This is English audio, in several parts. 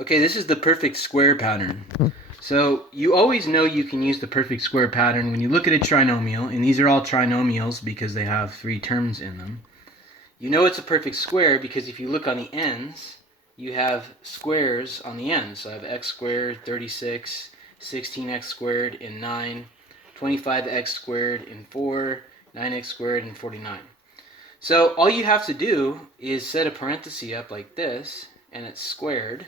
Okay, this is the perfect square pattern. So you always know you can use the perfect square pattern when you look at a trinomial, and these are all trinomials because they have 3 terms in them. You know it's a perfect square because if you look on the ends, you have squares on the ends. So I have x squared, 36, 16x squared, and 9, 25x squared, and 4, 9x squared, and 49. So all you have to do is set a parenthesis up like this, and it's squared.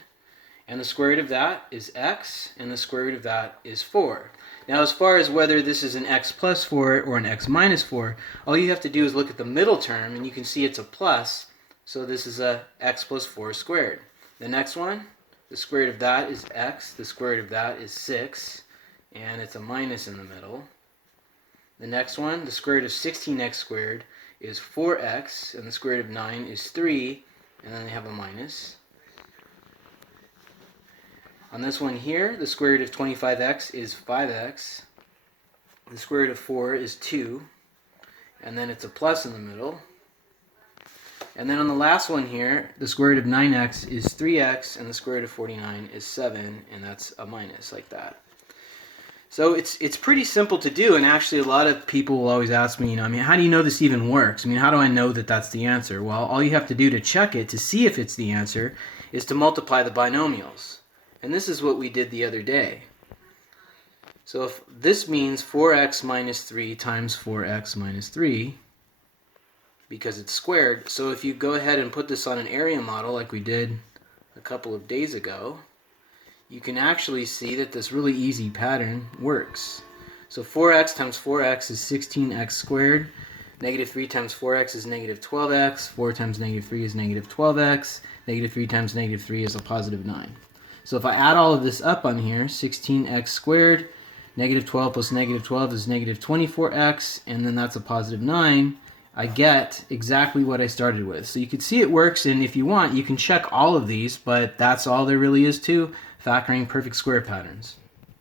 And the square root of that is x, and the square root of that is 4. Now, as far as whether this is an x plus 4 or an x minus 4, all you have to do is look at the middle term, and you can see it's a plus, so this is a x plus 4 squared. The next one, the square root of that is x, the square root of that is 6, and it's a minus in the middle. The next one, the square root of 16x squared, is 4x, and the square root of 9 is 3, and then they have a minus. On this one here, the square root of 25x is 5x. The square root of 4 is 2. And then it's a plus in the middle. And then on the last one here, the square root of 9x is 3x, and the square root of 49 is 7, and that's a minus like that. So it's pretty simple to do, and actually a lot of people will always ask me, how do you know this even works? How do I know that that's the answer? Well, all you have to do to check it, to see if it's the answer, is to multiply the binomials. And this is what we did the other day. So if this means 4x minus 3 times 4x minus 3, because it's squared, so if you go ahead and put this on an area model like we did a couple of days ago, you can actually see that this really easy pattern works. So 4x times 4x is 16x squared. Negative 3 times 4x is negative 12x. 4 times negative 3 is negative 12x. Negative 3 times negative 3 is a positive 9. So if I add all of this up on here, 16x squared, negative 12 plus negative 12 is negative 24x, and then that's a positive 9, I get exactly what I started with. So you can see it works, and if you want, you can check all of these, but that's all there really is to factoring perfect square patterns.